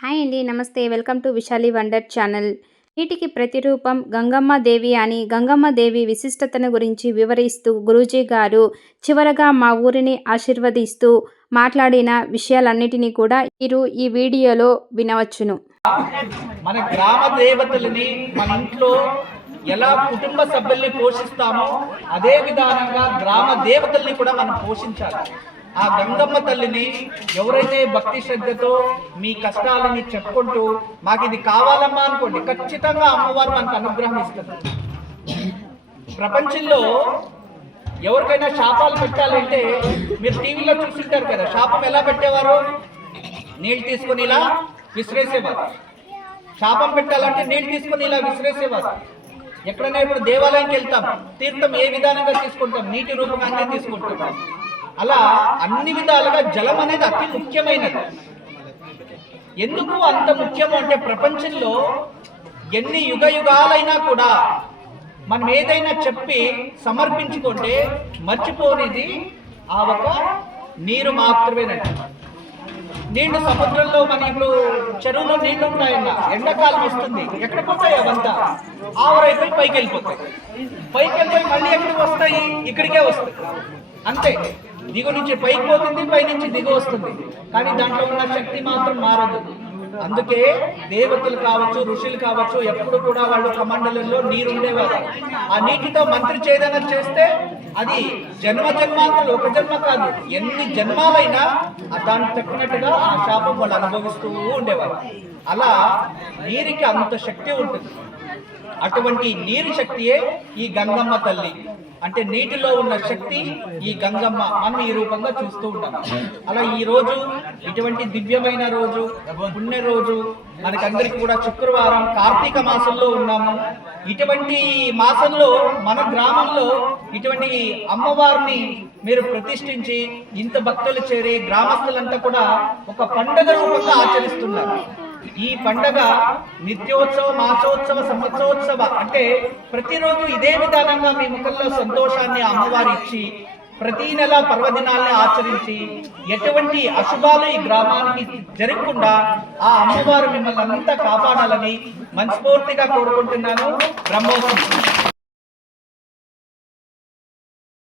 Hi అండి నమస్తే. Welcome to Vishali wonder channel. వీటికి ప్రతిరూపం గంగమ్మ దేవి అని గంగమ్మ దేవి విశిష్టతను గురించి వివరిస్తూ గురూజీ గారు చివరగా మా ఊరిని ఆశీర్వదిస్తూ మాట్లాడిన విషయాలన్నిటినీ కూడా మీరు ఈ వీడియోలో వినవచ్చును. మన గ్రామ దేవతలని మన ఇంట్లో ఎలా కుటుంబ సభ్యుల్ని పోషిస్తామో అదే విధానంగా గ్రామ దేవతల్ని కూడా మనం పోషించాలి. ఆ గంగమ్మ తల్లిని ఎవరైతే భక్తి శ్రద్ధతో మీ కష్టాలని చెప్పుకుంటూ మాకు ఇది కావాలమ్మా అనుకోండి ఖచ్చితంగా అమ్మవారు మనకు అనుగ్రహం ఇస్తుంది ప్రపంచంలో ఎవరికైనా శాపాలు పెట్టాలంటే మీరు టీవీలో చూసుంటారు కదా శాపం ఎలా పెట్టేవారు? నీళ్ళు తీసుకొని ఇలా విసిరేసేవారు. శాపం పెట్టాలంటే నీళ్ళు తీసుకొని ఇలా విసిరేసేవారు. ఎక్కడైనా ఇప్పుడు దేవాలయంకి వెళ్తాం తీర్థం ఏ విధానంగా తీసుకుంటాం నీటి రూపంగానే తీసుకుంటాం అలా అన్ని విధాలుగా జలం అనేది అతి ముఖ్యమైనది. ఎందుకు అంత ముఖ్యము అంటే ప్రపంచంలో ఎన్ని యుగ యుగాలైనా కూడా మనం ఏదైనా చెప్పి సమర్పించుకుంటే మర్చిపోనేది ఆ ఒక నీరు మాత్రమేనండి. నీళ్ళు సముద్రంలో మన ఇప్పుడు చెరువులో నీళ్ళు ఉన్నాయన్న ఎండాకాలం వస్తుంది ఎక్కడ పోతాయి అవంతా? ఆవరైపోయి పైకి వెళ్ళిపోతాయి పైకి వెళ్ళిపోయి మళ్ళీ ఎక్కడికి వస్తాయి? ఇక్కడికే వస్తాయి. అంతే. దిగు నుంచి పైకి పోతుంది పై నుంచి దిగు వస్తుంది. కానీ దాంట్లో ఉన్న శక్తి మాత్రం మారదు. అందుకే దేవతలు కావచ్చు ఋషులు కావచ్చు ఎప్పుడు కూడా వాళ్ళు కమండలంలో నీరు ఉండేవారు ఆ నీటితో మంత్రి చేదన చేస్తే అది జన్మ జన్మాంతలు ఒక జన్మ కాదు. ఎన్ని జన్మాలైనా దానికి తక్కినట్టుగా ఆ శాపం వాళ్ళు అనుభవిస్తూ ఉండేవారు. అలా నీరికి అంత శక్తి ఉంటుంది. అటువంటి నీరు శక్తియే ఈ గంగమ్మ తల్లి. అంటే నీటిలో ఉన్న శక్తి ఈ గంగమ్మ మనం ఈ రూపంగా చూస్తూ ఉంటాం. అలా ఈ రోజు ఇటువంటి దివ్యమైన రోజు పుణ్య రోజు మనకందరికి కూడా శుక్రవారం కార్తీక మాసంలో ఉన్నాము. ఇటువంటి మాసంలో మన గ్రామంలో ఇటువంటి అమ్మవారిని మీరు ప్రతిష్ఠించి ఇంత భక్తులు చేరి గ్రామస్తులంతా కూడా ఒక పండుగ రూపంగా ఆచరిస్తున్నారు. ఈ పండగ నిత్యోత్సవ మాసోత్సవ సంవత్సరోత్సవ అంటే ప్రతిరోజు ఇదే విధానంగా మీ ముఖంలో సంతోషాన్ని అమ్మవారు ఇచ్చి ప్రతి నెల పర్వదినాల్ని ఆచరించి ఎటువంటి అశుభాలు ఈ గ్రామానికి జరగకుండా ఆ అమ్మవారు మిమ్మల్ని అంతా కాపాడాలని మనస్ఫూర్తిగా కోరుకుంటున్నాను. బ్రహ్మోత్సవం.